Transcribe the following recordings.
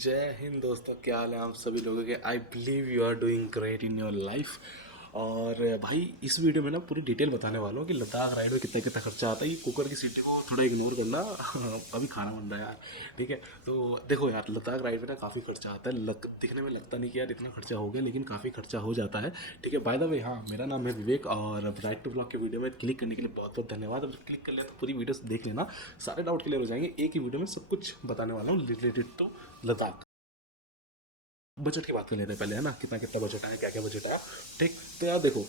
जय हिंद दोस्तों, क्या हाल है आप सभी लोगों के। I believe you are doing great in your life. और भाई इस वीडियो में ना पूरी डिटेल बताने वाला हूँ कि लद्दाख राइड में कितना कितना खर्चा आता है। ये कुकर की सीटी को थोड़ा इग्नोर करना अभी खाना बन रहा है यार। ठीक है, तो देखो यार, लद्दाख राइड में ना काफ़ी खर्चा आता है। दिखने में लगता नहीं कि यार इतना खर्चा हो गया, लेकिन काफ़ी खर्चा हो जाता है। ठीक है, बाय द वे, हाँ, मेरा नाम है विवेक और राइट टू ब्लॉग के वीडियो में क्लिक करने के लिए बहुत बहुत धन्यवाद। अब क्लिक कर लिया तो पूरी वीडियो देख लेना, सारे डाउट क्लियर हो जाएंगे। एक ही वीडियो में सब कुछ बताने वाला हूँ रिलेटेड तो लद्दाख। बजट की बात कर लेते हैं पहले, है ना, कितना कितना बजट आया, क्या क्या बजट आया। ठीक, तो यार देखो,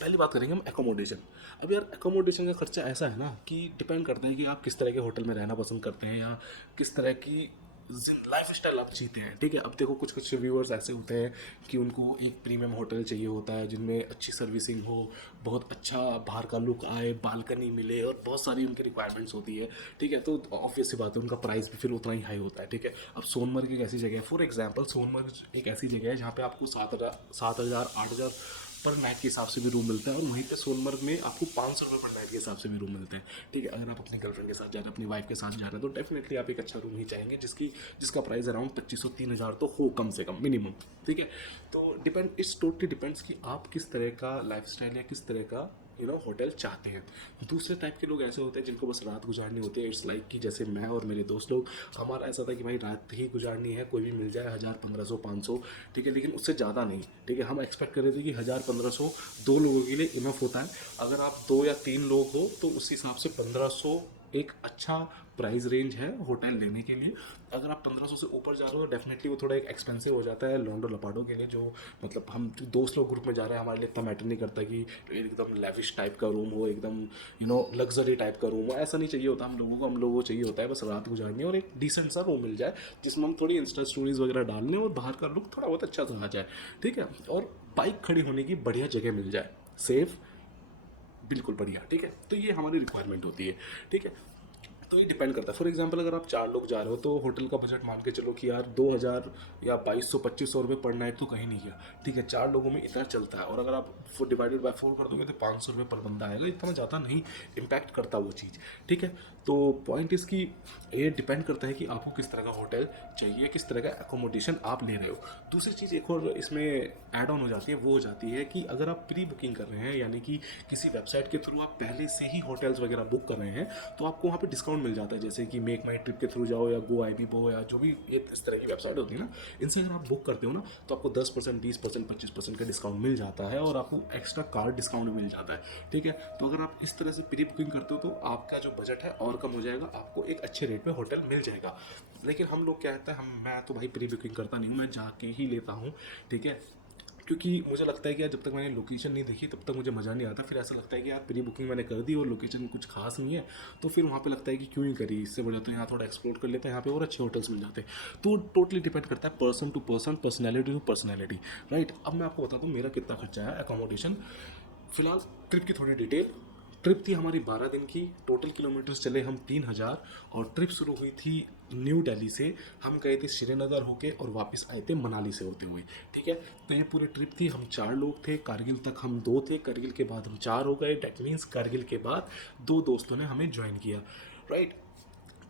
पहली बात करेंगे हम एकोमोडेशन। अब यार एकोमोडेशन का खर्चा ऐसा है ना कि डिपेंड करता है कि आप किस तरह के होटल में रहना पसंद करते हैं या किस तरह की लाइफ स्टाइल आप जीते हैं। ठीक है, अब देखो कुछ कुछ व्यूअर्स ऐसे होते हैं कि उनको एक प्रीमियम होटल चाहिए होता है जिनमें अच्छी सर्विसिंग हो, बहुत अच्छा बाहर का लुक आए, बालकनी मिले और बहुत सारी उनकी रिक्वायरमेंट्स होती है। ठीक है, तो ऑब्वियस सी बात है उनका प्राइस भी फिर उतना ही हाई होता है। ठीक है, अब सोनमर्ग एक ऐसी जगह है, फॉर एग्जाम्पल सोनमर्ग एक ऐसी जगह है जहाँ पे आपको 7,000 8,000 पर नाइट के हिसाब से भी रूम मिलता है, और वहीं पे सोनमर्ग में आपको 500 रुपये पर नाइट के हिसाब से भी रूम मिलते हैं। ठीक है, अगर आप अपनी गर्लफ्रेंड के साथ जा रहे हैं, अपनी वाइफ के साथ जा रहे हैं, तो डेफिनेटली आप एक अच्छा रूम ही चाहेंगे जिसका प्राइस अराउंड 2,500 3,000 तो हो कम से कम मिनिमम। ठीक है, तो डिपेंड, इट्स टोटली डिपेंड्स कि आप किस तरह का लाइफ स्टाइल या किस तरह का होटल चाहते हैं। दूसरे टाइप के लोग ऐसे होते हैं जिनको बस रात गुजारनी होती है। इट्स लाइक कि जैसे मैं और मेरे दोस्त लोग, हमारा ऐसा था कि भाई रात ही गुजारनी है, कोई भी मिल जाए 1,000 1,500 500। ठीक है, लेकिन उससे ज़्यादा नहीं। ठीक है, हम एक्सपेक्ट कर रहे थे कि 1,000 1,500 दो लोगों के लिए इनफ होता है। अगर आप 2 या 3 लोग हो तो उस हिसाब से 1,500 एक अच्छा प्राइस रेंज है होटल लेने के लिए। अगर आप 1,500 से ऊपर जा रहे हो, डेफिनेटली वो थोड़ा एक एक्सपेंसिव हो जाता है लॉन्डो लपाडो के लिए। जो मतलब हम जो दोस्त लोग ग्रुप में जा रहे हैं, हमारे लिए इतना मैटर नहीं करता कि एकदम लेविश टाइप का रूम हो, एकदम लग्जरी टाइप का रूम हो। ऐसा नहीं चाहिए होता हम लोगों को चाहिए होता है बस रात गुजारनी और एक डिसेंट सा रूम मिल जाए जिसमें हम थोड़ी इंस्टा स्टोरीज वगैरह डाल लें और बाहर का लुक थोड़ा बहुत अच्छा सा आ जाए। ठीक है, और बाइक खड़ी होने की बढ़िया जगह मिल जाए, सेफ, बिल्कुल बढ़िया। ठीक है, तो ये हमारी रिक्वायरमेंट होती है। ठीक है, तो ये डिपेंड करता है। फॉर एग्जांपल अगर आप 4 लोग जा रहे हो तो होटल का बजट मान के चलो कि यार 2,000 या 2,200 2500 रुपये पर नाइट तो कहीं नहीं गया। ठीक है, 4 लोगों में इतना चलता है, और अगर आप डिवाइडेड बाय 4 कर दोगे तो 500 रुपये पर बंदा आएगा। इतना ज़्यादा नहीं इम्पैक्ट करता वो चीज़। ठीक है, तो पॉइंट इसकी ये डिपेंड करता है कि आपको किस तरह का होटल चाहिए, किस तरह का एकोमोडेशन आप ले रहे हो। दूसरी चीज़ एक और इसमें ऐड ऑन हो जाती है, वो हो जाती है कि अगर आप प्री बुकिंग कर रहे हैं, यानी कि किसी वेबसाइट के थ्रू आप पहले से ही होटल्स वगैरह बुक कर रहे हैं, तो आपको वहाँ पे डिस्काउंट मिल जाता है। जैसे कि मेक माई ट्रिप के थ्रू जाओ या गो IBBO या जो भी ये इस तरह की वेबसाइट होती है ना, इनसे अगर आप बुक करते हो ना तो आपको 10% 20% 25% का डिस्काउंट मिल जाता है, और आपको एक्स्ट्रा कार्ड डिस्काउंट मिल जाता है। ठीक है, तो अगर आप इस तरह से प्री बुकिंग करते हो तो आपका जो बजट है और कम हो जाएगा, आपको एक अच्छे रेट पे होटल मिल जाएगा। लेकिन हम लोग क्या कहते हैं, मैं तो भाई प्री बुकिंग करता नहीं हूँ, मैं जाके ही लेता हूँ। ठीक है, क्योंकि मुझे लगता है कि यार जब तक मैंने लोकेशन नहीं देखी तब तक मुझे मज़ा नहीं आता। फिर ऐसा लगता है कि यार प्री बुकिंग मैंने कर दी और लोकेशन कुछ खास नहीं है, तो फिर वहाँ पे लगता है कि क्यों ही करी, इससे बढ़िया तो यहाँ थोड़ा एक्सप्लोर कर लेते हैं, यहाँ पे और अच्छे होटल्स मिल जाते हैं। तो टोटली डिपेंड करता है person to person, personality to personality. Right, अब मैं आपको बताता हूँ मेरा कितना खर्चा है एकोमोडेशन। फिलहाल ट्रिप की थोड़ी डिटेल। ट्रिप थी हमारी 12 दिन की, टोटल किलोमीटर्स चले हम 3,000, और ट्रिप शुरू हुई थी न्यू दिल्ली से। हम गए थे श्रीनगर होके और वापस आए थे मनाली से होते हुए। ठीक है, तो ये पूरी ट्रिप थी, हम 4 लोग थे। कारगिल तक हम 2 थे, कारगिल के बाद हम 4 हो गए। डैट मीन्स कारगिल के बाद 2 दोस्तों ने हमें ज्वाइन किया। राइट,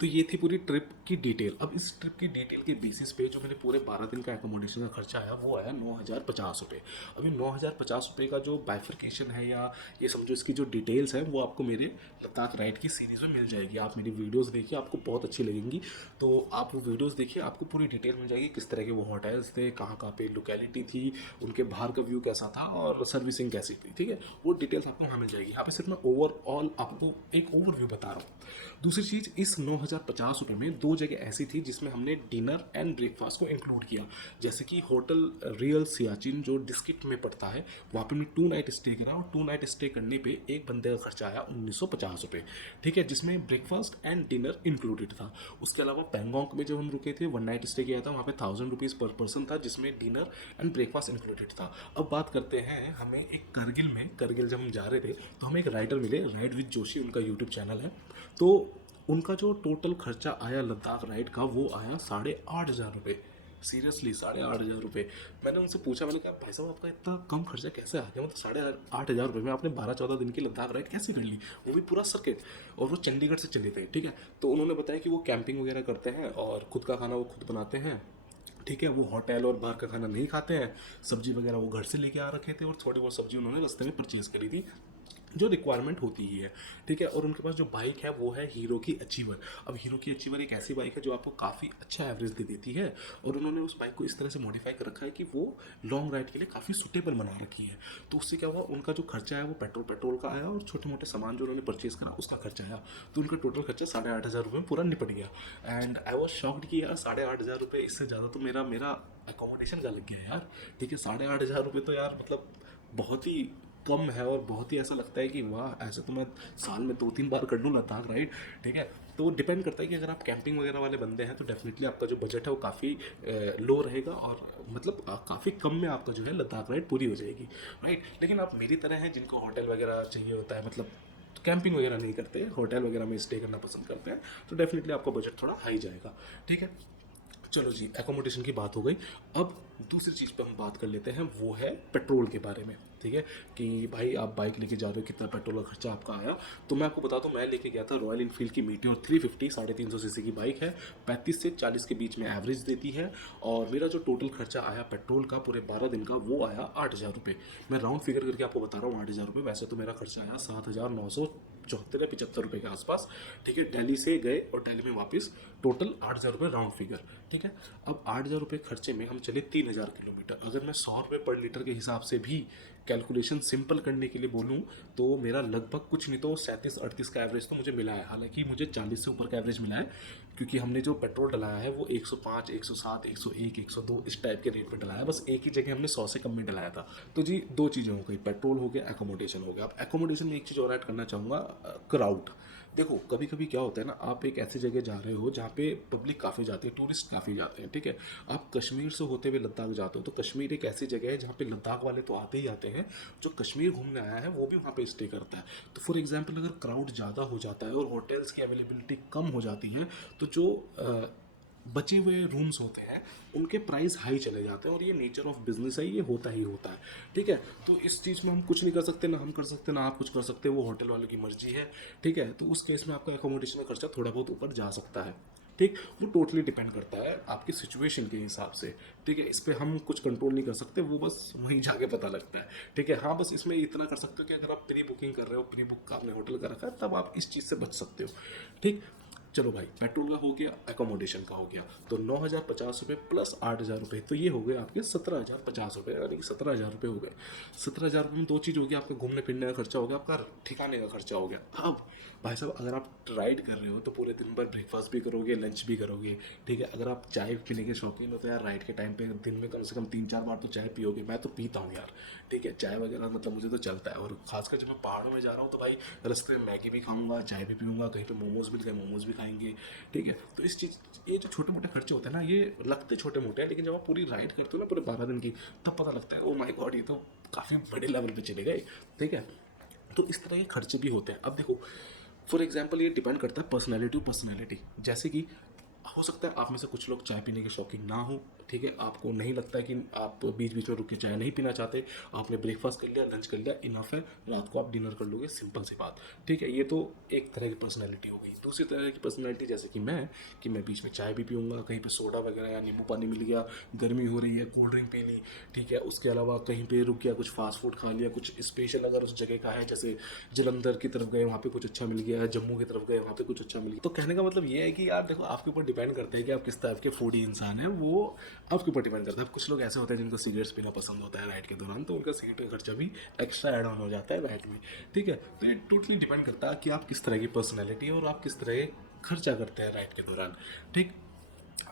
तो ये थी पूरी ट्रिप की डिटेल। अब इस ट्रिप की डिटेल के बेसिस पे जो मेरे पूरे 12 दिन का एकोमोडेशन का खर्चा आया वो आया 9,050 रुपये। अभी 9,050 रुपये का जो बाइफर्केशन है, या ये समझो इसकी जो डिटेल्स है, वो आपको मेरे लद्दाख राइड की सीरीज़ में मिल जाएगी। आप मेरी वीडियोस देखिए, आपको बहुत अच्छी लगेंगी। तो आप वो वीडियोस देखिए, आपको पूरी डिटेल मिल जाएगी, किस तरह के वो होटल्स थे, कहाँ कहाँ पे लोकेलिटी थी, उनके बाहर का व्यू कैसा था और सर्विसिंग कैसी थी। ठीक है, वो डिटेल्स आपको वहाँ मिल जाएगी। यहाँ पे सिर्फ मैं ओवरऑल आपको एक ओवरव्यू बता रहा हूँ। दूसरी चीज़, इस 9,050 रुपये में 2 जगह ऐसी थी जिसमें हमने डिनर एंड ब्रेकफास्ट को इंक्लूड किया। जैसे कि होटल रियल सियाचिन जो डिस्ट्रिक्ट में पड़ता है, वहाँ पे मैं 2 नाइट स्टे करा, और 2 नाइट स्टे करने पे एक बंदे का खर्चा आया 1,950 रुपये। ठीक है, जिसमें ब्रेकफास्ट एंड डिनर इंक्लूडेड था। उसके अलावा पैंगोंग में जब हम रुके थे, 1 नाइट स्टे किया था, वहाँ पे 1,000 रुपीज़ पर पर्सन था, जिसमें डिनर एंड ब्रेकफास्ट इंक्लूडेड था। अब बात करते हैं, हमें एक करगिल जब हम जा रहे थे तो हमें एक राइडर मिले, राइड विद जोशी उनका यूट्यूब चैनल है। तो उनका जो टोटल खर्चा आया लद्दाख राइड का, वो आया 8,500 रुपये। सीरियसली 8,500 रुपये। मैंने उनसे पूछा, मैंने कहा भाई साहब आपका इतना कम खर्चा कैसे आ गया, मतलब 8,500 रुपये में आपने 12-14 दिन की लद्दाख राइड कैसे कर ली, वो भी पूरा सर्किट, और वो चंडीगढ़ से चले थे। ठीक है, तो उन्होंने बताया कि वो कैंपिंग वगैरह करते हैं और खुद का खाना वो खुद बनाते हैं, ठीक है। वो होटल और बाहर का खाना नहीं खाते हैं, सब्जी वगैरह वो घर से लेके आ रखे थे और थोड़ी बहुत सब्जी उन्होंने रास्ते में परचेज़ करी थी, जो रिक्वायरमेंट होती ही है। ठीक है। और उनके पास जो बाइक है वो है हीरो की अचीवर। अब हीरो की अचीवर एक ऐसी बाइक है जो आपको काफ़ी अच्छा एवरेज दे देती है, और उन्होंने उस बाइक को इस तरह से मॉडिफाई कर रखा है कि वो लॉन्ग राइड के लिए काफ़ी सुटेबल बना रखी है। तो उससे क्या हुआ, उनका जो खर्चा है वो पेट्रोल का आया, और छोटे मोटे सामान जो उन्होंने परचेज करा उसका खर्चा आया, तो उनका टोटल खर्चा 8,500 रुपये में पूरा निपट गया। एंड आई वॉज शॉक्ड कि यार 8,500 रुपये, इससे ज़्यादा तो मेरा मेरा अकोमोडेशन का लग गया यार। ठीक है। 8,500 रुपये तो यार मतलब बहुत ही कम है, और बहुत ही ऐसा लगता है कि वाह, ऐसे तो मैं साल में 2-3 बार कर लूँ लद्दाख राइड। ठीक है। तो डिपेंड करता है कि अगर आप कैंपिंग वगैरह वाले बंदे हैं तो डेफिनेटली आपका जो बजट है वो काफ़ी लो रहेगा, और मतलब काफ़ी कम में आपका जो है लद्दाख राइड पूरी हो जाएगी, राइट। लेकिन आप मेरी तरह हैं जिनको होटल वगैरह चाहिए होता है, मतलब कैंपिंग वगैरह नहीं करते, होटल वगैरह में स्टे करना पसंद करते हैं, तो डेफिनेटली आपका बजट थोड़ा हाई जाएगा। ठीक है। चलो जी, एकोमोडेशन की बात हो गई। अब दूसरी चीज़ पे हम बात कर लेते हैं, वो है पेट्रोल के बारे में। ठीक है। कि भाई आप बाइक लेके जा रहे हो, कितना पेट्रोल का खर्चा आपका आया। तो मैं आपको बता दूं, मैं लेके गया था रॉयल इनफील्ड की मीटियोर 350, 350 सीसी की बाइक है, 35 से 40 के बीच में एवरेज देती है, और मेरा जो टोटल खर्चा आया पेट्रोल का पूरे 12 दिन का वो आया 8,000 रुपये। मैं राउंड फिगर करके आपको बता रहा हूँ 8,000 रुपये। वैसे तो मेरा खर्चा आया 7,974 या 75 रुपये के आसपास। ठीक है। दिल्ली से गए और दिल्ली में वापस टोटल 8,000 रुपये राउंड फिगर। ठीक है। अब 8,000 रुपये खर्चे में हम चले 3,000 किलोमीटर। अगर मैं 100 रुपये पर लीटर के हिसाब से भी कैलकुलेशन सिंपल करने के लिए बोलूँ तो मेरा लगभग कुछ नहीं तो 37-38 का एवरेज तो मुझे मिला है। हालांकि मुझे 40 से ऊपर का एवरेज मिला है, क्योंकि हमने जो पेट्रोल डलाया है वो 105, 107, 101, 102 इस टाइप के रेट पे डलाया है। बस एक ही जगह हमने 100 से कम में डलाया था। तो जी, दो चीज़ें हो गई, पेट्रोल हो गया, एकोमोडेशन हो गया। अब एकोमोडेशन में एक चीज़ और ऐड करना चाहूँगा, क्राउड। देखो, कभी कभी क्या होता है ना, आप एक ऐसी जगह जा रहे हो जहाँ पे पब्लिक काफ़ी जाती है, टूरिस्ट काफ़ी जाते हैं। ठीक है। आप कश्मीर से होते हुए लद्दाख जाते हो, तो कश्मीर एक ऐसी जगह है जहाँ पे लद्दाख वाले तो आते ही आते हैं, जो कश्मीर घूमने आया है वो भी वहाँ पे स्टे करता है। तो फॉर एग्जांपल अगर क्राउड ज़्यादा हो जाता है और होटल्स की अवेलेबिलिटी कम हो जाती है, तो जो बचे हुए रूम्स होते हैं उनके प्राइस हाई चले जाते हैं, और ये नेचर ऑफ बिजनेस है, ये होता ही होता है। ठीक है। तो इस चीज़ में हम कुछ नहीं कर सकते, ना हम कर सकते ना आप कुछ कर सकते, वो होटल वालों की मर्जी है। ठीक है। तो उस केस में आपका एकोमोडेशन का खर्चा थोड़ा बहुत ऊपर जा सकता है। ठीक। वो टोटली डिपेंड करता है आपकी सिचुएशन के हिसाब से। ठीक है। इस पर हम कुछ कंट्रोल नहीं कर सकते, वो बस वहीं जाके पता लगता है। ठीक है। हाँ, बस इसमें इतना कर सकते हो कि अगर आप प्री बुकिंग कर रहे हो, प्री बुक आपने होटल का रखा है, तब आप इस चीज़ से बच सकते हो। ठीक। चलो भाई, पेट्रोल का हो गया, एकोमोडेशन का हो गया, तो 9,050 रुपये प्लस 8,000 रुपये, तो ये हो गए आपके 17,050 रुपये, यानी कि 17,000 रुपये हो गए। 17,000 रुपये में दो चीज़ होगी, आपके घूमने फिरने का खर्चा हो गया, आपका ठिकाने का खर्चा हो गया। अब भाई साहब, अगर आप राइड कर रहे हो तो पूरे दिन भर ब्रेकफास्ट भी करोगे, लंच भी करोगे। ठीक है। अगर आप चाय पीने के शौकीन हो तो यार राइड के टाइम पे दिन में कम से कम 3-4 बार तो चाय पियोगे। मैं तो पीता हूँ यार। ठीक है। चाय वगैरह मतलब मुझे तो चलता है, और खासकर जब मैं पहाड़ों में जा रहा हूँ तो भाई रास्ते में मैगी भी खाऊंगा, चाय भी पीऊंगा, कहीं पे मोमोज मिल गए मोमोज भी खाएंगे। ठीक है। तो इस चीज़, ये जो छोटे मोटे खर्चे होते हैं ना, ये लगते छोटे मोटे हैं, लेकिन जब आप पूरी राइड करते हो ना पूरे 12 दिन की, तब पता लगता है ओ माय गॉड, ये तो काफ़ी बड़े लेवल पे चले गए। ठीक है। तो इस तरह के खर्चे भी होते हैं। अब देखो, फॉर एग्जाम्पल ये डिपेंड करता है पर्सनैलिटी टू पर्सनैलिटी। जैसे कि हो सकता है आप में से कुछ लोग चाय पीने के शौकीन ना हो। ठीक है। आपको नहीं लगता है कि आप बीच बीच में रुक के चाय नहीं पीना चाहते, आपने ब्रेकफास्ट कर लिया, लंच कर लिया, इनफ है, रात को आप डिनर कर लोगे, सिंपल सी बात। ठीक है। ये तो एक तरह की पर्सनैलिटी हो गई। दूसरी तरह की पर्सनैलिटी जैसे कि मैं बीच में चाय भी पीऊँगा, कहीं पे सोडा वगैरह या नींबू पानी मिल गया, गर्मी हो रही है, कोल्ड ड्रिंक पी ली। ठीक है। उसके अलावा कहीं पे रुक गया, कुछ फास्ट फूड खा लिया, कुछ स्पेशल अगर उस जगह का है, जैसे जलंधर की तरफ गए वहाँ पे कुछ अच्छा मिल गया है, जम्मू की तरफ गए वहाँ पे कुछ अच्छा मिल गया। तो कहने का मतलब ये है कि यार देखो, आपके ऊपर डिपेंड करता है कि आप किस टाइप के फूडी इंसान हैं, वो आपके ऊपर डिपेंड करता है। कुछ लोग ऐसे होते हैं जिनको सिगरेट्स पीना पसंद होता है राइड के दौरान, तो उनका सिगरेट का खर्चा भी एक्स्ट्रा एड ऑन हो जाता है राइड में। ठीक है। तो ये टोटली डिपेंड करता है कि आप किस तरह की पर्सनैलिटी है और आप किस तरह खर्चा करते हैं राइड के दौरान। ठीक।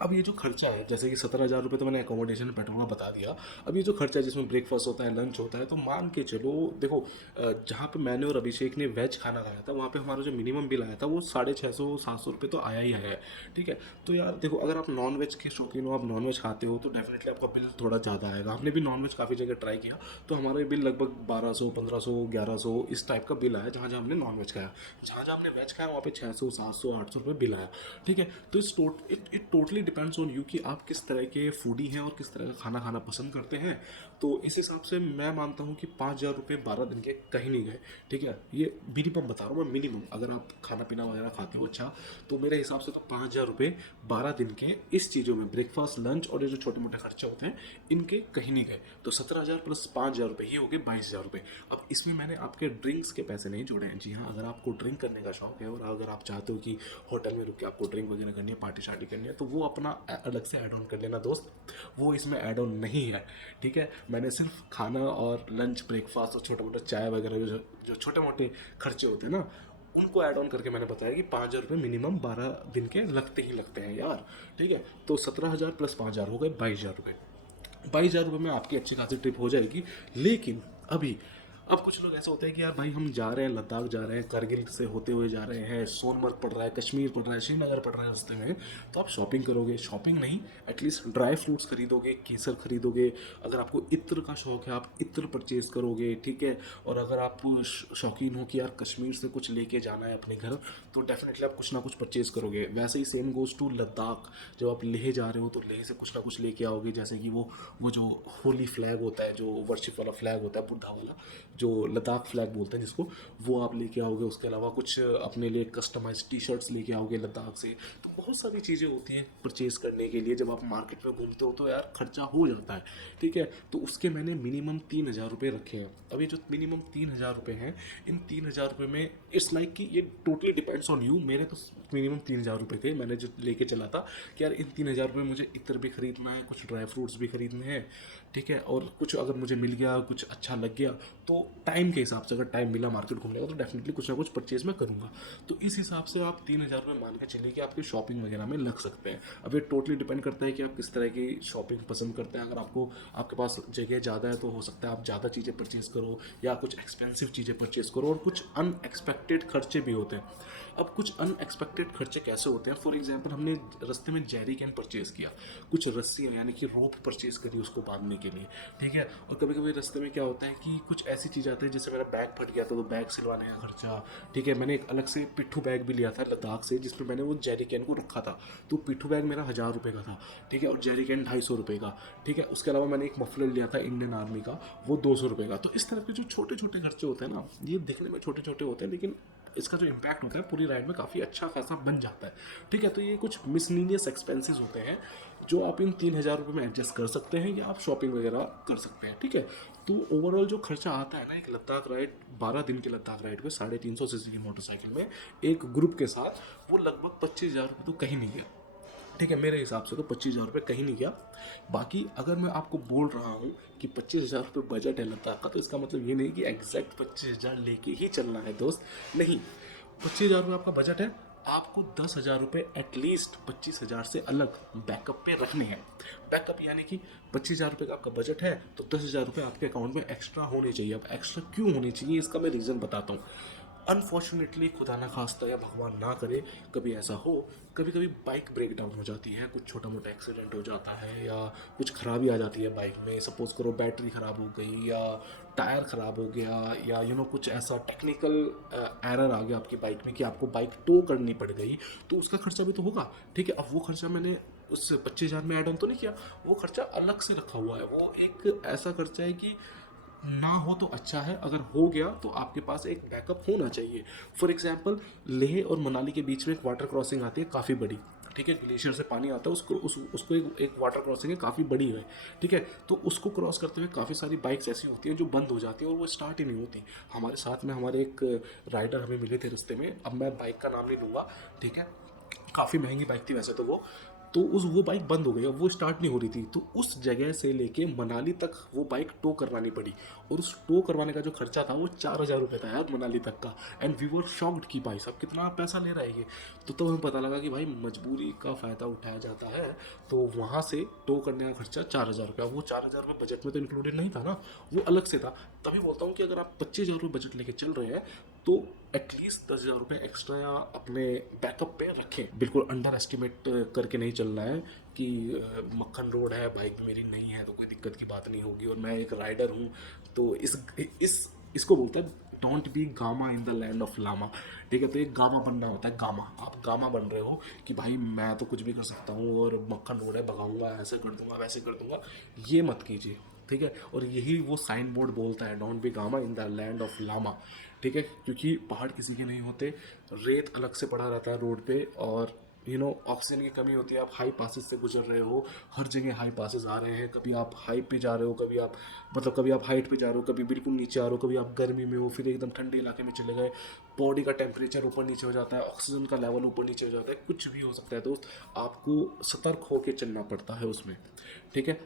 अब ये जो खर्चा है, जैसे कि 17,000 रुपये तो मैंने एकोमोडेशन पेट्रोल का बता दिया। अब ये जो खर्चा है जिसमें ब्रेकफास्ट होता है, लंच होता है, तो मान के चलो देखो, जहाँ पे मैंने और अभिषेक ने वेज खाना खाया था वहाँ पे हमारा जो मिनिमम बिल आया था वो 650-700 रुपये तो आया ही है। ठीक है। तो यार देखो, अगर आप नॉन वेज के शौकीन हो, आप नॉन वेज खाते हो, तो डेफिनेटली आपका बिल थोड़ा ज़्यादा आएगा। हमने भी नॉन वेज काफ़ी जगह ट्राई किया, तो हमारा बिल लगभग 1200, 1500, 1100 इस टाइप का बिल आया, जहाँ जहाँ हमने नॉन वेज खाया। जहाँ जहाँ हमने वेज खाया वहाँ पे 600, 700, 800 रुपये बिल आया। ठीक है। तो इस totally totally depends on you कि आप किस तरह के फूडी हैं और किस तरह का खाना खाना पसंद करते हैं। तो इस हिसाब से मैं मानता हूँ कि 5,000 रुपये 12 दिन के कहीं नहीं गए। ठीक है, ये मिनिमम बता रहा हूँ मैं, मिनिमम। अगर आप खाना पीना वगैरह खाते हो अच्छा, तो मेरे हिसाब से तो 5,000 रुपये 12 दिन के इस चीज़ों में, ब्रेकफास्ट लंच और ये जो छोटे मोटे खर्चे होते हैं, इनके कहीं नहीं गए। तो 17,000 प्लस 5,000 रुपये, ये हो गए 22,000 रुपये। अब इसमें मैंने आपके ड्रिंक्स के पैसे नहीं जोड़े हैं। जी हाँ, अगर आपको ड्रिंक करने का शौक है और अगर आप चाहते हो कि होटल में रुक के आपको ड्रिंक वगैरह करनी है, पार्टी शार्टी करनी है, तो वो अपना अलग से ऐड ऑन कर लेना दोस्त, वो इसमें ऐड ऑन नहीं है। ठीक है, मैंने सिर्फ खाना और लंच, ब्रेकफास्ट और छोटा मोटा चाय वगैरह जो जो छोटे मोटे खर्चे होते हैं ना, उनको ऐड ऑन करके मैंने बताया कि 5,000 रुपये मिनिमम 12 दिन के लगते ही लगते हैं यार। ठीक है, तो 17,000 प्लस 5,000 हो गए 22,000 रुपये। 22,000 रुपये में आपकी अच्छी खासी ट्रिप हो जाएगी। लेकिन अभी अब कुछ लोग ऐसे होते हैं कि यार भाई हम जा रहे हैं, लद्दाख जा रहे हैं, करगिल से होते हुए जा रहे हैं, सोनमर्ग पड़ रहा है, कश्मीर पड़ रहा है, श्रीनगर पड़ रहा है रास्ते में, तो आप शॉपिंग करोगे, शॉपिंग नहीं, एटलीस्ट ड्राई फ्रूट्स खरीदोगे, केसर खरीदोगे। अगर आपको इत्र का शौक है, आप इत्र परचेज करोगे। ठीक है, और अगर आप शौकीन हो कि यार कश्मीर से कुछ लेके जाना है अपने घर, तो डेफिनेटली आप कुछ ना कुछ परचेज करोगे। वैसे ही सेम गोज़ टू लद्दाख। जब आप लेह जा रहे हो तो लेह से कुछ ना कुछ लेके आओगे, जैसे कि वो जो होली फ्लैग होता है, जो वर्शिप वाला फ्लैग होता है, बुद्धा वाला, जो लद्दाख फ्लैग बोलते हैं जिसको, वो आप लेके आओगे। उसके अलावा कुछ अपने लिए कस्टमाइज टी शर्ट्स लेके आओगे लद्दाख से। तो बहुत सारी चीज़ें होती हैं परचेज़ करने के लिए। जब आप मार्केट में घूमते हो तो यार खर्चा हो जाता है। ठीक है, तो उसके मैंने मिनिमम 3,000 रुपये रखे हैं। अब ये जो मिनिमम 3,000 रुपये हैं, इन 3,000 रुपये में इट्स लाइक कि ये टोटली डिपेंड्स ऑन यू। मेरे तो मिनिमम 3,000 रुपये थे, मैंने जो लेके चला था कि यार इन 3,000 रुपये मुझे इत्र भी खरीदना है, कुछ ड्राई फ्रूट्स भी खरीदने हैं। ठीक है, और कुछ अगर मुझे मिल गया, कुछ अच्छा लग गया, तो टाइम के हिसाब से अगर टाइम मिला मार्केट घूमने का, तो डेफिनेटली कुछ ना कुछ परचेज मैं करूँगा। तो इस हिसाब से आप 3,000 रुपये मान के चलिए कि आपकी शॉपिंग वगैरह में लग सकते हैं। अब ये टोटली डिपेंड करता है कि आप किस तरह की शॉपिंग पसंद करते हैं। अगर आपके पास जगह ज़्यादा है तो हो सकता है आप ज़्यादा चीज़ें परचेज़ करो या कुछ एक्सपेंसिव चीज़ें परचेज़ करो। और कुछ अनएक्सपेक्टेड खर्चे भी होते हैं। अब कुछ अनएक्सपेक्टेड खर्चे कैसे होते हैं, फॉर एग्जांपल हमने रास्ते में जेरी कैन परचेज़ किया, कुछ रस्सियाँ यानी कि रोप परचेज़ करी उसको बांधने के लिए। ठीक है, और कभी कभी रास्ते में क्या होता है कि कुछ ऐसी चीज़ आती है, जैसे मेरा बैग फट गया था तो बैग सिलवाने का खर्चा। ठीक है, मैंने एक अलग से पिट्ठू बैग भी लिया था लद्दाख से, जिसमें मैंने वो जेरी कैन को रखा था। तो पिट्ठू बैग मेरा 1,000 रुपये का था। ठीक है, और जेरी कैन 250 रुपये का। ठीक है, उसके अलावा मैंने एक मफलर लिया था इंडियन आर्मी का, वो 200 रुपये का। तो इस तरह के जो छोटे छोटे खर्चे होते हैं ना, ये दिखने में छोटे छोटे होते हैं, लेकिन इसका जो इम्पैक्ट होता है पूरी राइड में काफ़ी अच्छा खासा बन जाता है। ठीक है, तो ये कुछ मिसलिनियस एक्सपेंसेस होते हैं जो आप इन 3,000 रुपये में एडजस्ट कर सकते हैं या आप शॉपिंग वगैरह कर सकते हैं। ठीक है, तो ओवरऑल जो खर्चा आता है ना एक लद्दाख राइड, 12 दिन के लद्दाख राइड पे 350 सीसी की मोटरसाइकिल में एक ग्रुप के साथ, वो लगभग 25,000 रुपये तो कहीं नहीं गया। ठीक है, मेरे हिसाब से तो 25,000 रुपये कहीं नहीं गया। बाकी अगर मैं आपको बोल रहा हूँ कि 25,000 रुपये बजट है लद्दाख का, तो इसका मतलब ये नहीं कि एग्जैक्ट 25,000 लेके ही चलना है दोस्त। नहीं, 25,000 रुपये आपका बजट है, आपको 10,000 रुपये एटलीस्ट 25,000 से अलग बैकअप पे रखने हैं। बैकअप यानी कि 25,000 रुपये का आपका बजट है, तो 10,000 रुपये आपके अकाउंट में एक्स्ट्रा होने चाहिए। अब एक्स्ट्रा क्यों होने चाहिए, इसका मैं रीज़न बताता हूँ। अनफॉर्चुनेटली, खुदा ना खास्ता या भगवान ना करे कभी ऐसा हो, कभी कभी बाइक ब्रेक डाउन हो जाती है, कुछ छोटा मोटा एक्सीडेंट हो जाता है या कुछ खराबी आ जाती है बाइक में। सपोज करो बैटरी ख़राब हो गई या टायर ख़राब हो गया या कुछ ऐसा टेक्निकल एरर आ गया आपकी बाइक में कि आपको बाइक टो करनी पड़ गई, तो उसका खर्चा भी तो होगा। ठीक है, अब वो खर्चा मैंने उस 25,000 में ऐड ऑन तो नहीं किया, वो खर्चा अलग से रखा हुआ है। वो एक ऐसा खर्चा है कि ना हो तो अच्छा है, अगर हो गया तो आपके पास एक बैकअप होना चाहिए। फॉर एग्जांपल, लेह और मनाली के बीच में एक वाटर क्रॉसिंग आती है काफ़ी बड़ी। ठीक है, ग्लेशियर से पानी आता है, उसको एक वाटर क्रॉसिंग है काफ़ी बड़ी है। ठीक है, तो उसको क्रॉस करते हुए काफ़ी सारी बाइक्स ऐसी होती हैं जो बंद हो जाती हैं और वो स्टार्ट ही नहीं होती। हमारे साथ में हमारे एक राइडर हमें मिले थे रास्ते में, अब मैं बाइक का नाम नहीं लूँगा। ठीक है, काफ़ी महंगी बाइक थी वैसे तो वो बाइक बंद हो गई, अब वो स्टार्ट नहीं हो रही थी। तो उस जगह से लेके मनाली तक वो बाइक टो करवानी पड़ी, और उस टो करवाने का जो खर्चा था वो 4,000 रुपये था यार मनाली तक का। एंड वी वर शॉक्ड कि भाई साहब कितना पैसा ले रहा है ये। तो तब हमें पता लगा कि भाई मजबूरी का फ़ायदा उठाया जाता है। तो वहाँ से टो करने का खर्चा 4,000 रुपया, वो 4,000 रुपये बजट में तो इंक्लूडेड नहीं था ना, वो अलग से था। तभी बोलता हूँ कि अगर आप 25,000 रुपये बजट लेके चल रहे हैं, तो एटलीस्ट 10,000 रुपये एक्स्ट्रा या अपने बैकअप पे रखें। बिल्कुल अंडर एस्टिमेट करके नहीं चलना है कि मक्खन रोड है, बाइक भी मेरी नहीं है तो कोई दिक्कत की बात नहीं होगी और मैं एक राइडर हूँ। तो इसको बोलता है don't be gama in the land of lama. ठीक है, तो एक गामा बनना होता है, गामा। आप गामा बन रहे हो कि भाई मैं तो कुछ भी कर सकता हूँ और मक्खन रोड है, भगाऊंगा, ऐसे कर दूंगा, वैसे कर दूंगा, ये मत कीजिए। ठीक है, और यही वो साइन बोर्ड बोलता है, don't be gama in the land of lama. ठीक है, क्योंकि पहाड़ किसी के नहीं होते, रेत अलग से पड़ा रहता है रोड पे, और ऑक्सीजन की कमी होती है। आप हाई पासेस से गुजर रहे हो, हर जगह हाई पासेस आ रहे हैं, कभी आप हाई पे जा रहे हो, कभी आप हाइट पे जा रहे हो, कभी बिल्कुल नीचे आ रहे हो, कभी आप गर्मी में हो, फिर एकदम ठंडे इलाके में चले गए, बॉडी का टेम्परेचर ऊपर नीचे हो जाता है, ऑक्सीजन का लेवल ऊपर नीचे हो जाता है, कुछ भी हो सकता है दोस्त। आपको सतर्क होकर चलना पड़ता है उसमें। ठीक है,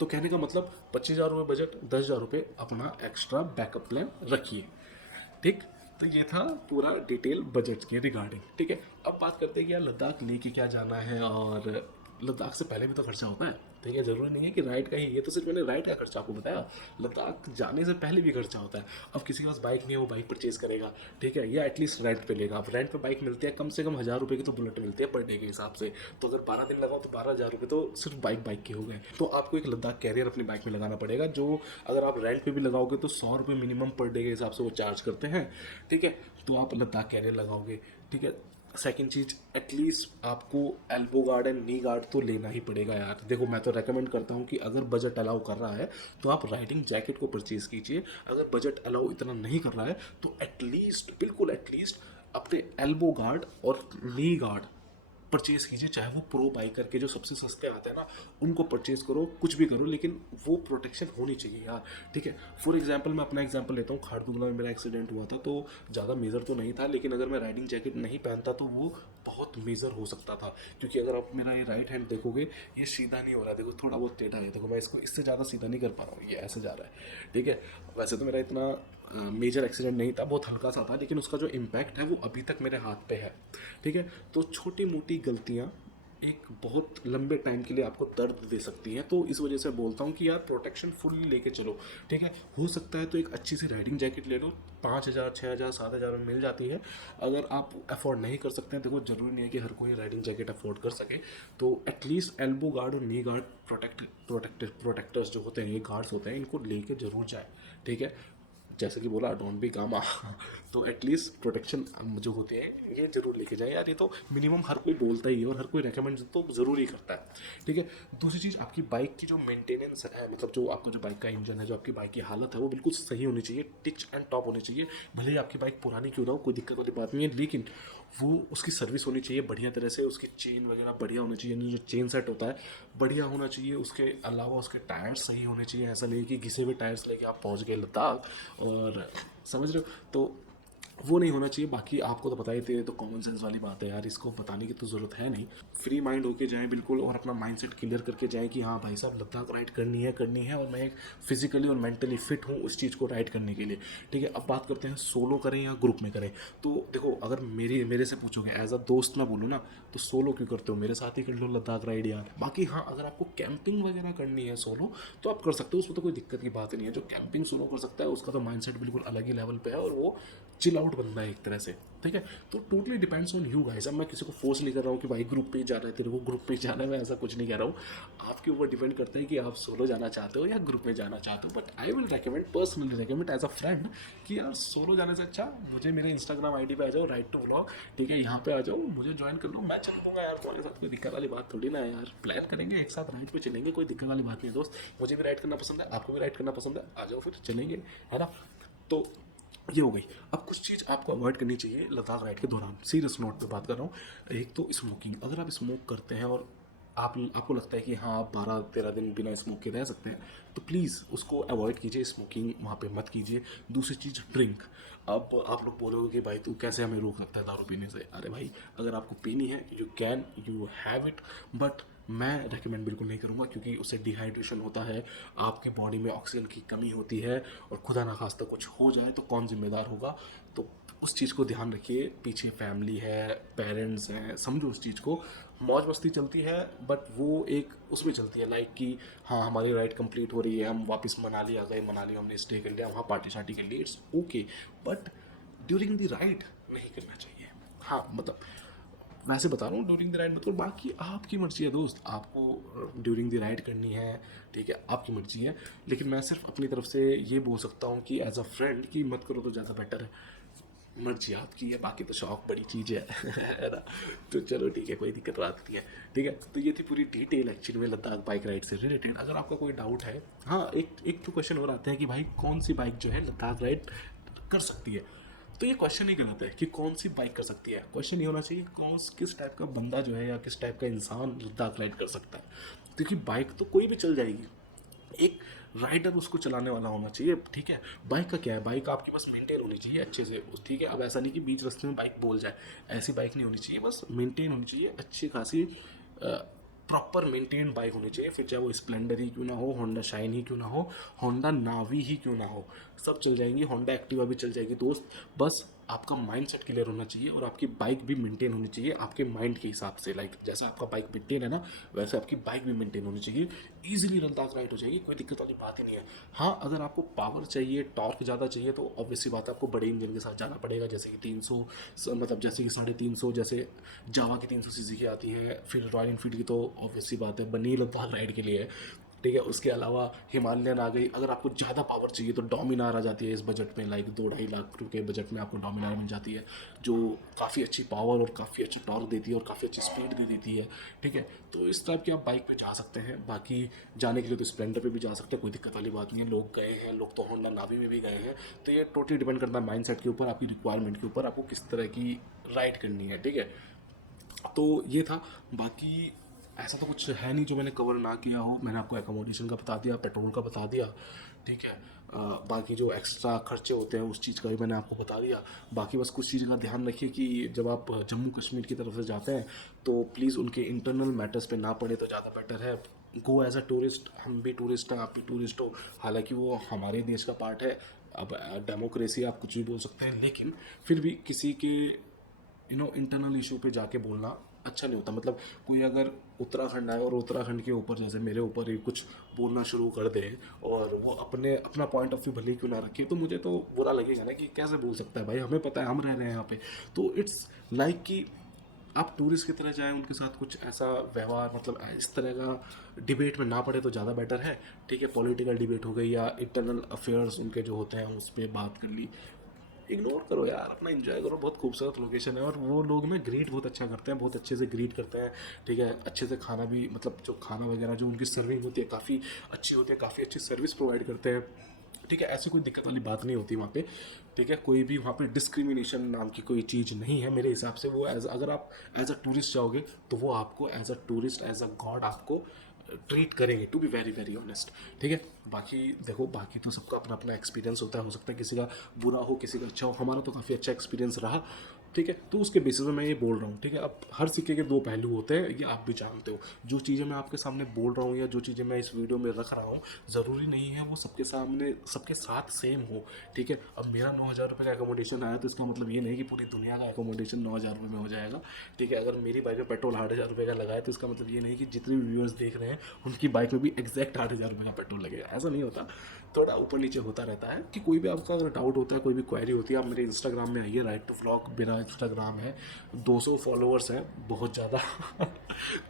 तो कहने का मतलब 25,000 रुपये बजट, 10,000 रुपये अपना एक्स्ट्रा बैकअप प्लान रखिए। ठीक, तो ये था पूरा डिटेल बजट के रिगार्डिंग। ठीक है, अब बात करते हैं कि यार लद्दाख लेके क्या जाना है, और लद्दाख से पहले भी तो खर्चा होता है। ठीक है, ज़रूरी नहीं है कि राइड का ही, ये तो सिर्फ मैंने राइड का खर्चा आपको बताया, लद्दाख जाने से पहले भी खर्चा होता है। अब किसी के पास बाइक नहीं है, वो बाइक परचेज करेगा, ठीक है, या एटलीस्ट रेंट पे लेगा। अब रेंट पे बाइक मिलती है कम से कम 1,000 रुपये की, तो बुलेट मिलती है पर डे के हिसाब से। तो अगर 12 दिन लगाओ तो 12,000 रुपये तो सिर्फ बाइक के हो गए। तो आपको एक लद्दाख कैरियर अपनी बाइक में लगाना पड़ेगा, जो अगर आप रेंट पे भी लगाओगे तो 100 रुपये मिनिमम पर डे के हिसाब से वो चार्ज करते हैं। ठीक है, तो आप लद्दाख कैरियर लगाओगे। ठीक है, सेकंड चीज़, एटलीस्ट आपको elbow guard and knee guard तो लेना ही पड़ेगा यार। देखो, मैं तो रेकमेंड करता हूँ कि अगर बजट अलाउ कर रहा है तो आप राइडिंग जैकेट को परचेज़ कीजिए। अगर बजट अलाउ इतना नहीं कर रहा है तो एटलीस्ट, बिल्कुल एटलीस्ट अपने एल्बो गार्ड और नी गार्ड परचेज कीजिए। चाहे वो प्रो बाइकर के जो सबसे सस्ते आते हैं ना, उनको परचेज करो, कुछ भी करो, लेकिन वो प्रोटेक्शन होनी चाहिए यार। ठीक है, फॉर एग्जांपल मैं अपना एग्जांपल लेता हूँ, खारदुंगला में मेरा एक्सीडेंट हुआ था, तो ज़्यादा मेजर तो नहीं था, लेकिन अगर मैं राइडिंग जैकेट नहीं पहनता तो वो बहुत मेजर हो सकता था। क्योंकि अगर आप मेरा ये राइट हैंड देखोगे, ये सीधा नहीं हो रहा है, देखो थोड़ा बहुत टेढ़ा है। देखो मैं इसको इससे ज़्यादा सीधा नहीं कर पा रहा हूँ, ये ऐसे जा रहा है। ठीक है, वैसे तो मेरा इतना मेजर एक्सीडेंट नहीं था, बहुत हल्का सा था, लेकिन उसका जो इम्पैक्ट है वो अभी तक मेरे हाथ पे है। ठीक है, तो छोटी मोटी गलतियाँ एक बहुत लंबे टाइम के लिए आपको दर्द दे सकती हैं। तो इस वजह से बोलता हूँ कि यार प्रोटेक्शन फुल्ली लेके चलो। ठीक है, हो सकता है तो एक अच्छी सी राइडिंग जैकेट ले लो, 5,000, 6,000, 7,000 में मिल जाती है। अगर आप अफोर्ड नहीं कर सकते हैं, देखो ज़रूरी नहीं है कि हर कोई राइडिंग जैकेट अफोर्ड कर सके, तो एटलीस्ट एल्बो गार्ड और नी गार्ड प्रोटेक्टर्स जो होते हैं, ये गार्ड्स होते हैं, इनको लेके ज़रूर जाए। ठीक है, जैसे कि बोला डोंट बी गामा तो एटलीस्ट प्रोटेक्शन जो होते हैं ये जरूर लेके जाए यार। ये तो मिनिमम हर कोई बोलता ही है और हर कोई रेकमेंड तो ज़रूर ही करता है। ठीक है, दूसरी चीज़, आपकी बाइक की जो मेंटेनेंस है, मतलब जो आपका जो बाइक का इंजन है, जो आपकी बाइक की हालत है, वो बिल्कुल सही होनी चाहिए, टिच एंड टॉप होनी चाहिए। भले ही आपकी बाइक पुरानी क्यों ना हो, कोई दिक्कत वाली बात नहीं है, लेकिन वो उसकी सर्विस होनी चाहिए बढ़िया तरह से, उसकी चेन वगैरह बढ़िया होनी चाहिए, यानी जो चेन सेट होता है बढ़िया होना चाहिए। उसके अलावा उसके टायर्स सही होने चाहिए, ऐसा नहीं कि घिसे हुए टायर्स लेके आप पहुंच गए लद्दाख, और समझ रहे हो, तो वो नहीं होना चाहिए। बाकी आपको तो पता ही थे, तो कॉमन सेंस वाली बात है यार, इसको बताने की तो ज़रूरत है नहीं। फ्री माइंड होके जाएं बिल्कुल, और अपना माइंडसेट क्लियर करके जाएं कि हाँ भाई साहब, लद्दाख राइड करनी है और मैं एक फिजिकली और मेंटली फिट हूँ उस चीज़ को राइड करने के लिए। ठीक है, अब बात करते हैं सोलो करें या ग्रुप में करें। तो देखो, अगर मेरे से पूछोगे एज अ दोस्त मैं बोलूँ ना, तो सोलो क्यों करते हो, मेरे साथ ही कर लो लद्दाख राइड यार। बाकी हाँ, अगर आपको कैंपिंग वगैरह करनी है सोलो, तो आप कर सकते हो, उसमें तो कोई दिक्कत की बात नहीं है। जो कैंपिंग सोलो कर सकता है उसका तो माइंडसेट बिल्कुल अलग ही लेवल पे है, और वो चिल आउट बंदा है एक तरह से। ठीक है, तो totally depends on you guys. अब मैं किसी को फोर्स नहीं कर रहा हूँ कि भाई ग्रुप पे ही जाना है, तेरे को ग्रुप पे ही जाना है, मैं ऐसा कुछ नहीं कह रहा हूँ। आपके ऊपर डिपेंड करता है कि आप सोलो जाना चाहते हो या ग्रुप में जाना चाहते हो। But I will recommend, personally recommend as a friend, कि यार सोलो जाने से अच्छा मुझे मेरे इंस्टाग्राम आईडी पे आ जाओ, राइड टू व्लॉग, ठीक है, यहाँ पे आ जाओ, मुझे ज्वाइन कर लो, मैं चल दूंगा यार तुम्हारे साथ। कोई दिक्कत वाली बात थोड़ी ना है यार, प्लान करेंगे एक साथ राइड पे चलेंगे, कोई दिक्कत वाली बात नहीं है दोस्त। मुझे भी राइड करना पसंद है, आपको भी राइड करना पसंद है, आ जाओ फिर चलेंगे, है ना। तो ये हो गई। अब कुछ चीज़ आपको अवॉइड करनी चाहिए लद्दाख राइड के दौरान, सीरियस नोट पे बात कर रहा हूँ। एक तो स्मोकिंग, अगर आप स्मोक करते हैं और आपको लगता है कि हाँ आप 12-13 दिन बिना स्मोक के रह सकते हैं, तो प्लीज़ उसको अवॉइड कीजिए, स्मोकिंग वहाँ पे मत कीजिए। दूसरी चीज़, ड्रिंक। अब आप लोग बोलोगे कि भाई तू कैसे हमें रोक सकता है दारू पीने से। अरे भाई, अगर आपको पीनी है यू हैव इट, बट मैं रेकमेंड बिल्कुल नहीं करूँगा, क्योंकि उससे डिहाइड्रेशन होता है, आपकी बॉडी में ऑक्सीजन की कमी होती है, और खुदा ना खास्ता कुछ हो जाए तो कौन जिम्मेदार होगा। तो उस चीज़ को ध्यान रखिए, पीछे फैमिली है, पेरेंट्स हैं, समझो उस चीज़ को। मौज मस्ती चलती है, बट वो एक उसमें चलती है लाइक कि हाँ हमारी राइड कंप्लीट हो रही है, हम वापस मनाली आ गए, मनाली हमने स्टे कर लिया, वहाँ पार्टी शार्टी कर ली, it's okay, but during the ride नहीं करना चाहिए। हाँ मतलब वैसे बता रहा हूँ ड्यूरिंग द राइड, मतलब बाकी आपकी मर्ज़ी है दोस्त, आपको ड्यूरिंग द राइड करनी है, ठीक है, आपकी मर्ज़ी है। लेकिन मैं सिर्फ अपनी तरफ से ये बोल सकता हूँ कि एज अ फ्रेंड कि मत करो तो ज़्यादा बेटर है। मर्जी आपकी है, बाकी तो शौक बड़ी चीज़ है ना। तो चलो ठीक है, कोई दिक्कत बात नहीं है, ठीक है। तो ये थी पूरी डिटेल एक्चुअली में लद्दाख बाइक राइड से रिलेटेड। अगर आपका कोई डाउट है, हाँ, एक एक तो क्वेश्चन और आता है कि भाई कौन सी बाइक जो है लद्दाख राइड कर सकती है। तो ये क्वेश्चन ही गलत है कि कौन सी बाइक कर सकती है। क्वेश्चन ये होना चाहिए किस टाइप का बंदा जो है या किस टाइप का इंसान लद्दाख राइड कर सकता है। क्योंकि बाइक तो कोई भी चल जाएगी, एक राइडर उसको चलाने वाला होना चाहिए, ठीक है। बाइक का क्या है, बाइक आपकी बस मेंटेन होनी चाहिए अच्छे से, ठीक है। अब ऐसा नहीं कि बीच रास्ते में बाइक बोल जाए, ऐसी बाइक नहीं होनी चाहिए, बस मेंटेन होनी चाहिए अच्छी खासी, प्रॉपर मेंटेन बाइक होनी चाहिए। फिर चाहे वो स्प्लेंडर ही क्यों ना हो, होंडा शाइन ही क्यों ना हो, होंडा नावी ही क्यों ना हो, सब चल जाएंगी, होंडा एक्टिवा भी चल जाएगी दोस्त। बस आपका माइंड सेट क्लियर होना चाहिए और आपकी बाइक भी मेंटेन होनी चाहिए आपके माइंड के हिसाब से। लाइक जैसा आपका बाइक मेंटेन है ना, वैसे आपकी बाइक भी मेंटेन होनी चाहिए। ईजिली लद्दाख राइड हो जाएगी, कोई दिक्कत वाली बात ही नहीं है। हाँ, अगर आपको पावर चाहिए, टॉर्क ज़्यादा चाहिए, तो ऑब्वियसली बात है आपको बड़े इंजन के साथ जाना पड़ेगा, जैसे कि 300, मतलब जैसे कि 350, जैसे जावा की 300 सीसी की आती है। फिर रॉयल इनफील्ड की तो ऑब्वियसली बात है बनी लद्दाख राइड के लिए है, ठीक है। उसके अलावा हिमालयन आ गई। अगर आपको ज़्यादा पावर चाहिए तो डोमिनार आ जाती है इस बजट में, लाइक 2-2.5 लाख रुपये बजट में आपको डोमिनार मिल जाती है, जो काफ़ी अच्छी पावर और काफ़ी अच्छा टॉर्क देती है और काफ़ी अच्छी स्पीड दे देती है, ठीक है। तो इस टाइप की आप बाइक पे जा सकते हैं। बाकी जाने के लिए तो स्प्लेंडर पे भी जा सकते हैं, कोई दिक्कत वाली बात नहीं है। लोग गए हैं, लोग तो होंडा नावी में भी गए हैं। तो ये टोटली डिपेंड करता है माइंड सेट के ऊपर, आपकी रिक्वायरमेंट के ऊपर, आपको किस तरह की राइड करनी है, ठीक है। तो ये था। बाकी ऐसा तो कुछ है नहीं जो मैंने कवर ना किया हो। मैंने आपको एकोमोडेशन का बता दिया, पेट्रोल का बता दिया, ठीक है। बाकी जो एक्स्ट्रा खर्चे होते हैं उस चीज़ का भी मैंने आपको बता दिया। बाकी बस कुछ चीज़ का ध्यान रखिए कि जब आप जम्मू कश्मीर की तरफ से जाते हैं तो प्लीज़ उनके इंटरनल मैटर्स पे ना पड़े तो ज़्यादा बेटर है। गो एज अ टूरिस्ट, हम भी टूरिस्ट हैं, आप भी टूरिस्ट हो, हालांकि वो हमारे देश का पार्ट है। अब डेमोक्रेसी आप कुछ भी बोल सकते हैं, लेकिन फिर भी किसी के इंटरनल इशू पे जाके बोलना अच्छा नहीं होता। मतलब कोई अगर उत्तराखंड आए और उत्तराखंड के ऊपर जैसे मेरे ऊपर ही कुछ बोलना शुरू कर दे और वो अपना पॉइंट ऑफ व्यू भले ही क्यों ना रखे, तो मुझे तो बुरा लगेगा ना कि कैसे बोल सकता है भाई, हमें पता है हम रह रहे हैं यहाँ पे। तो इट्स लाइक कि आप टूरिस्ट की तरह जाएं, उनके साथ कुछ ऐसा व्यवहार, मतलब इस तरह का डिबेट में ना पड़े तो ज़्यादा बेटर है, ठीक है। पॉलिटिकल डिबेट हो गई या इंटरनल अफेयर्स उनके जो होते हैं उस पर बात कर ली, इग्नोर करो यार, अपना एंजॉय करो। बहुत खूबसूरत लोकेशन है और वो लोग ना ग्रीट बहुत अच्छा करते हैं, बहुत अच्छे से ग्रीट करते हैं, ठीक है। अच्छे से खाना भी, मतलब जो खाना वगैरह जो उनकी सर्विंग होती है काफ़ी अच्छी होती है, काफ़ी अच्छी सर्विस प्रोवाइड करते हैं, ठीक है। ऐसी कोई दिक्कत वाली बात नहीं होती वहाँ पे, ठीक है। कोई भी वहाँ पे डिस्क्रिमिनेशन नाम की कोई चीज़ नहीं है मेरे हिसाब से। वो अगर आप एज अ टूरिस्ट जाओगे तो वो आपको as a tourist, as a god आपको ट्रीट करेंगे, to be very very honest, ठीक है। बाकी देखो, बाकी तो सबका अपना अपना एक्सपीरियंस होता है, हो सकता है किसी का बुरा हो, किसी का अच्छा हो। हमारा तो काफ़ी अच्छा एक्सपीरियंस रहा, ठीक है। तो उसके बेसिस में मैं ये बोल रहा हूँ, ठीक है। अब हर सिक्के के दो पहलू होते हैं, ये आप भी जानते हो। जो चीज़ें मैं आपके सामने बोल रहा हूँ या जो चीज़ें मैं इस वीडियो में रख रहा हूँ, ज़रूरी नहीं है वो सबके सामने सबके साथ सेम हो, ठीक है। अब मेरा 9,000 रुपये का एकोमोडेशन आया तो इसका मतलब ये नहीं कि पूरी दुनिया का एकोमोडेशन 9,000 रुपये में हो जाएगा, ठीक है। अगर मेरी बाइक में पेट्रोल 8,000 रुपये का लगा है तो इसका मतलब ये नहीं कि जितने भी व्यूअर्स देख रहे हैं उनकी बाइक में भी एग्जैक्ट 8,000 रुपये का पेट्रोल लगेगा, ऐसा नहीं होता। थोड़ा ऊपर नीचे होता रहता है। कि कोई भी आपका अगर डाउट होता है, कोई भी क्वेरी होती है, आप मेरे इंस्टाग्राम में आइए, राइट टू व्लॉग मेरा इंस्टाग्राम है, 200 फॉलोअर्स हैं, बहुत ज़्यादा।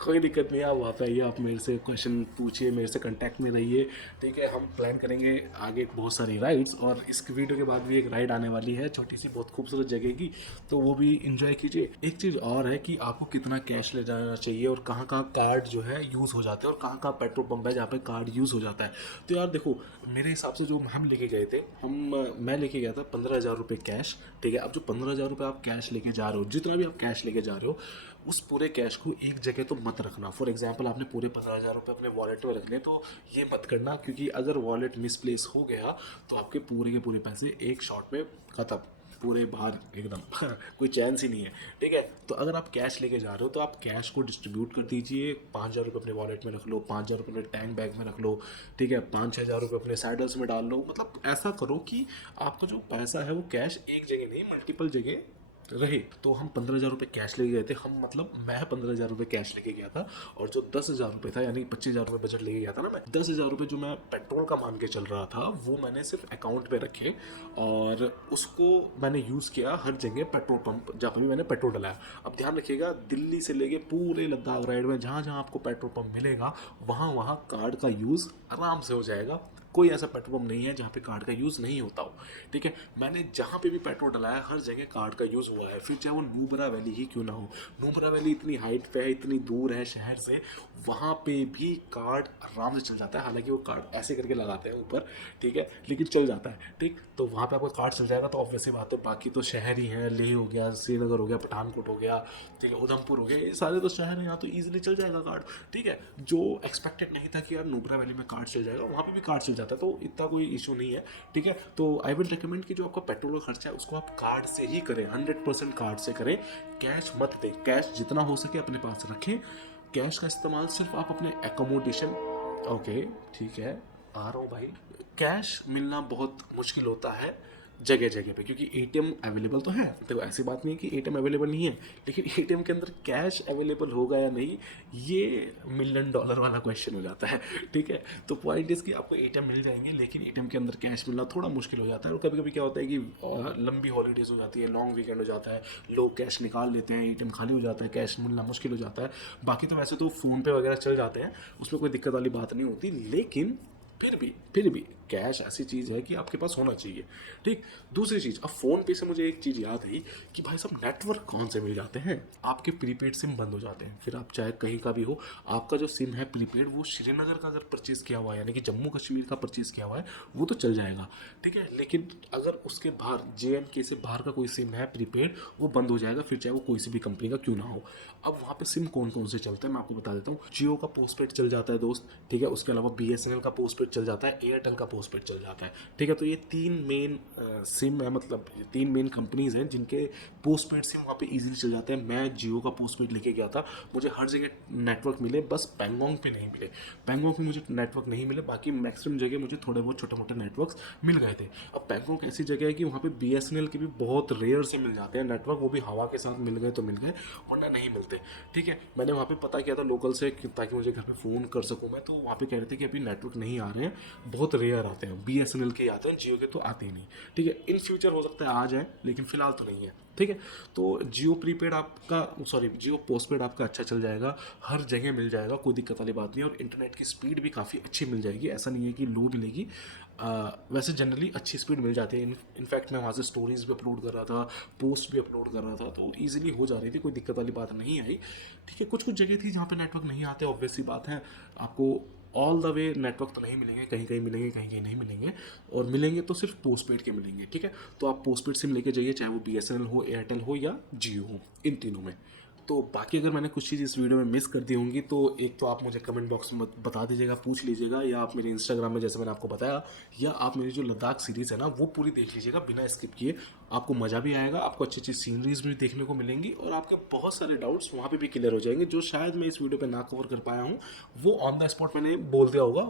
कोई दिक्कत नहीं है, आप वहाँ पे आइए, आप मेरे से क्वेश्चन पूछिए, मेरे से कांटेक्ट में रहिए, ठीक है। हम प्लान करेंगे आगे बहुत सारी राइड्स, और इस वीडियो के बाद भी एक राइड आने वाली है छोटी सी, बहुत खूबसूरत जगह की, तो वो भी इंजॉय कीजिए। एक चीज़ और है कि आपको कितना कैश ले जाना चाहिए और कहाँ कहाँ कार्ड जो है यूज़ हो जाते हैं और कहाँ कहाँ पेट्रोल पंप है जहाँ पे कार्ड यूज़ हो जाता है। तो यार देखो, मेरे हिसाब से जो हम लेके गए थे, मैं लेके गया था 15,000 रुपये कैश, ठीक है। अब जो 15,000 रुपये आप कैश लेके जा रहे हो, जितना भी आप कैश लेके जा रहे हो, उस पूरे कैश को एक जगह तो मत रखना। फॉर एग्जांपल आपने पूरे 15,000 रुपये अपने वॉलेट में रखने, तो ये मत करना, क्योंकि अगर वॉलेट मिसप्लेस हो गया तो आपके पूरे के पूरे पैसे एक शॉट में ख़त्म, पूरे बाहर एकदम। कोई चांस ही नहीं है, ठीक है। तो अगर आप कैश लेके जा रहे हो तो आप कैश को डिस्ट्रीब्यूट कर दीजिए। 5,000 रुपये अपने वॉलेट में रख लो, 5,000 रुपये अपने टैंक बैग में रख लो, ठीक है। 5-6 हज़ार रुपये अपने सैडल्स में डाल लो। मतलब ऐसा करो कि आपका जो पैसा है वो कैश एक जगह नहीं, मल्टीपल जगह रहे। तो हम 15,000 रुपये कैश लेके गए थे, हम मतलब मैं 15,000 रुपये कैश लेके गया था, और जो 10,000 रुपये था, यानी 25,000 रुपये बजट लेके गया था ना मैं, 10,000 रुपये जो मैं पेट्रोल का मान के चल रहा था वो मैंने सिर्फ अकाउंट पे रखे, और उसको मैंने यूज़ किया हर जगह पेट्रोल पंप जहाँ पर भी मैंने पेट्रोल डलाया। अब ध्यान रखिएगा, दिल्ली से लेके पूरे लद्दाख राइड में जहाँ जहाँ आपको पेट्रोल पंप मिलेगा वहाँ वहाँ कार्ड का यूज़ आराम से हो जाएगा। कोई ऐसा पेट्रोल पंप नहीं है जहाँ पे कार्ड का यूज़ नहीं होता हो, ठीक है। मैंने जहाँ पे भी पेट्रोल डलाया हर जगह कार्ड का यूज़ हुआ है, फिर चाहे वो नुब्रा वैली ही क्यों ना हो। नुब्रा वैली इतनी हाइट पे है, इतनी दूर है शहर से, वहाँ पे भी कार्ड आराम से चल जाता है। हालांकि वो कार्ड ऐसे करके लगाते हैं ऊपर, ठीक है, लेकिन चल जाता है, ठीक। तो वहाँ पे आपको कार्ड चल जाएगा तो ऑब्वियसली बात है। बाकी तो शहर ही है, लेह हो गया, श्रीनगर हो गया, पठानकोट हो गया, ठीक है, उधमपुर हो गया, ये सारे तो शहर हैं, यहाँ तो ईजिली चल जाएगा कार्ड, ठीक है। जो एक्सपेक्टेड नहीं था कि यार नुब्रा वैली में कार्ड चल जाएगा, वहाँ पे भी कार्ड चल जाता है, तो इतना कोई इशू नहीं है, ठीक है। तो आई विल रिकमेंड कि जो आपका पेट्रोल का खर्चा है उसको आप कार्ड से ही करें, 100% कार्ड से करें, कैश मत दें। कैश जितना हो सके अपने पास रखें, कैश का इस्तेमाल सिर्फ आप अपने एकोमोडेशन, ओके ठीक है, आ रहा हूँ भाई। कैश मिलना बहुत मुश्किल होता है जगह जगह पे, क्योंकि एटीएम अवेलेबल तो है, देखो ऐसी बात नहीं है कि एटीएम अवेलेबल नहीं है, लेकिन एटीएम के अंदर कैश अवेलेबल होगा या नहीं, ये $1,000,000 वाला क्वेश्चन हो जाता है, ठीक है। तो पॉइंट इस कि आपको एटीएम मिल जाएंगे, लेकिन एटीएम के अंदर कैश मिलना थोड़ा मुश्किल हो जाता है। और कभी कभी क्या होता है कि लंबी हॉलीडेज हो जाती है, लॉन्ग वीकेंड हो जाता है, लोग कैश निकाल लेते हैं, एटीएम खाली हो जाता है, कैश मिलना मुश्किल हो जाता है। बाकी तो वैसे तो फ़ोन पे वगैरह चल जाते हैं, उसमें कोई दिक्कत वाली बात नहीं होती, लेकिन फिर भी कैश ऐसी चीज़ है कि आपके पास होना चाहिए, ठीक। दूसरी चीज़, अब फ़ोन पे से मुझे एक चीज़ याद आई कि भाई साहब नेटवर्क कौन से मिल जाते हैं, आपके प्रीपेड सिम बंद हो जाते हैं। फिर आप चाहे कहीं का भी हो, आपका जो सिम है प्रीपेड वो श्रीनगर का अगर परचेज़ किया हुआ है, यानी कि जम्मू कश्मीर का परचेज़ किया हुआ है, वो तो चल जाएगा, ठीक है। लेकिन अगर उसके बाहर JNK से बाहर का कोई सिम है प्रीपेड, वो बंद हो जाएगा, फिर चाहे वो कोई सी भी कंपनी का क्यों ना हो। अब वहाँ पे सिम कौन कौन से चलते हैं मैं आपको बता देता हूँ। जियो का पोस्टपेड चल जाता है दोस्त, ठीक है। उसके अलावा BSNL का पोस्टपेड चल जाता है, एयरटेल का पोस्टपेड चल जाता है, ठीक है। तो ये 3 मेन सिम है, मतलब 3 मेन कंपनीज़ हैं जिनके पोस्टपेड सिम वहाँ पे इजीली चल जाते हैं। मैं जियो का पोस्टपेड लेके गया था, मुझे हर जगह नेटवर्क मिले, बस पैंगोंग पे नहीं मिले। पैंगोंग पे मुझे नेटवर्क नहीं मिले, बाकी मैक्सिमम जगह मुझे थोड़े बहुत छोटे मोटे नेटवर्क्स मिल गए थे। अब पैंगोंग ऐसी जगह है कि वहाँ पे BSNL के भी बहुत रेयर से मिल जाते हैं नेटवर्क, वो भी हवा के साथ मिल गए तो मिल गए, वरना नहीं मिलते, ठीक है। मैंने वहाँ पे पता किया था लोकल से ताकि मुझे घर पे फ़ोन कर सकूँ मैं, तो वहाँ पे कह रहे थे कि अभी नेटवर्क नहीं आ रहे हैं, बहुत रेयर आते हैं, BSNL के आते हैं, जियो के तो आते ही नहीं, ठीक है। इन फ्यूचर हो सकता है आ जाए, लेकिन फिलहाल तो नहीं है, ठीक है। तो जियो प्रीपेड आपका, सॉरी जियो पोस्टपेड आपका अच्छा चल जाएगा, हर जगह मिल जाएगा, कोई दिक्कत वाली बात नहीं है। और इंटरनेट की स्पीड भी काफ़ी अच्छी मिल जाएगी, ऐसा नहीं है कि लो मिलेगी, वैसे जनरली अच्छी स्पीड मिल जाती है। इनफैक्ट मैं वहाँ से स्टोरीज़ भी अपलोड कर रहा था, पोस्ट भी अपलोड कर रहा था, तो ईजिली हो जा रही थी, कोई दिक्कत वाली बात नहीं आई, ठीक है। कुछ कुछ जगह थी जहाँ पे नेटवर्क नहीं आते, ऑब्वियस सी बात है, आपको ऑल द वे नेटवर्क तो नहीं मिलेंगे, कहीं कहीं मिलेंगे, कहीं कहीं नहीं मिलेंगे, और मिलेंगे तो सिर्फ पोस्टपेड के मिलेंगे, ठीक है। तो आप पोस्टपेड सिम लेके जाइए, चाहे वो BSNL हो, एयरटेल हो या जियो हो, इन तीनों में। तो बाकी अगर मैंने कुछ चीज़ इस वीडियो में मिस कर दी होंगी तो एक तो आप मुझे कमेंट बॉक्स में बता दीजिएगा, पूछ लीजिएगा, या आप मेरे इंस्टाग्राम में जैसे मैंने आपको बताया, या आप मेरी जो लद्दाख सीरीज़ है ना वो पूरी देख लीजिएगा बिना स्किप किए, आपको मज़ा भी आएगा, आपको अच्छी अच्छी सीनरीज भी देखने को मिलेंगी, और आपके बहुत सारे डाउट्स वहाँ पे भी क्लियर हो जाएंगे जो शायद मैं इस वीडियो पे ना कवर कर पाया हूँ, वो ऑन द स्पॉट मैंने बोल दिया होगा।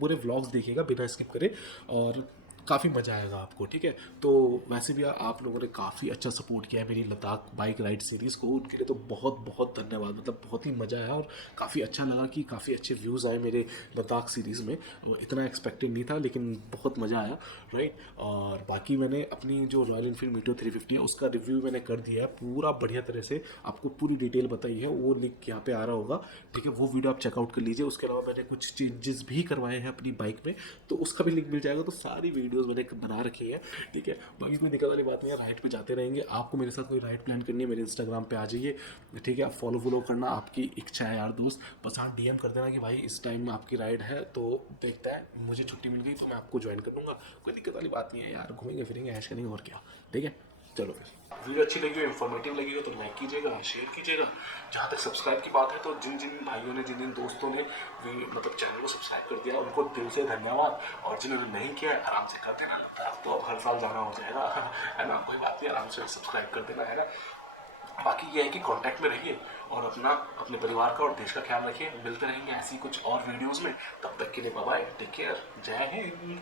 पूरे व्लॉग्स देखिएगा बिना स्किप करे, और काफ़ी मज़ा आएगा आपको, ठीक है। तो वैसे भी आप लोगों ने काफ़ी अच्छा सपोर्ट किया है मेरी लद्दाख बाइक राइड सीरीज़ को, उनके लिए तो बहुत बहुत धन्यवाद। मतलब बहुत ही मज़ा आया, और काफ़ी अच्छा लगा कि काफ़ी अच्छे व्यूज़ आए मेरे लद्दाख सीरीज़ में, इतना एक्सपेक्टेड नहीं था, लेकिन बहुत मज़ा आया, राइट। और बाकी मैंने अपनी जो रॉयल एनफील्ड मीटियो 350 है उसका रिव्यू मैंने कर दिया है पूरा बढ़िया तरह से, आपको पूरी डिटेल बताई है, वो लिंक यहाँ पे आ रहा होगा, ठीक है। वो वीडियो आप चेकआउट कर लीजिए। उसके अलावा मैंने कुछ चेंजेस भी करवाए हैं अपनी बाइक में, तो उसका भी लिंक मिल जाएगा। तो सारी वीडियोस मैंने बना रखी है, ठीक है। बाकी कोई दिक्कत वाली बात नहीं है, राइड पे जाते रहेंगे। आपको मेरे साथ कोई राइड प्लान करनी है, मेरे इंस्टाग्राम पे आ जाइए, ठीक है। आप फॉलो करना, आपकी इच्छा है यार दोस्त, बस आप DM कर देना कि भाई इस टाइम में आपकी राइड है, तो देखता है मुझे छुट्टी मिल गई तो मैं आपको ज्वाइन कर लूँगा, कोई दिक्कत वाली बात नहीं है यार, घूमेंगे फिरेंगे, ऐश करेंगे, और क्या, ठीक है। चलो फिर, वीडियो अच्छी लगी हो, इन्फॉर्मेटिव लगी हो तो लाइक कीजिएगा, शेयर कीजिएगा। जहाँ तक सब्सक्राइब की बात है, तो जिन जिन भाइयों ने, जिन जिन दोस्तों ने मतलब चैनल को सब्सक्राइब कर दिया, उनको दिल से धन्यवाद, और जिन्होंने नहीं किया है आराम से कर देना, तो अब हर साल जाना हो जाएगा, है ना, कोई बात नहीं, आराम से सब्सक्राइब कर देना, है ना। बाकी ये है कि कांटेक्ट में रहिए, और अपने परिवार का और देश का ख्याल रखिए। मिलते रहेंगे ऐसी कुछ और वीडियोज़ में, तब तक के लिए बाय बाय, टेक केयर, जय हिंद।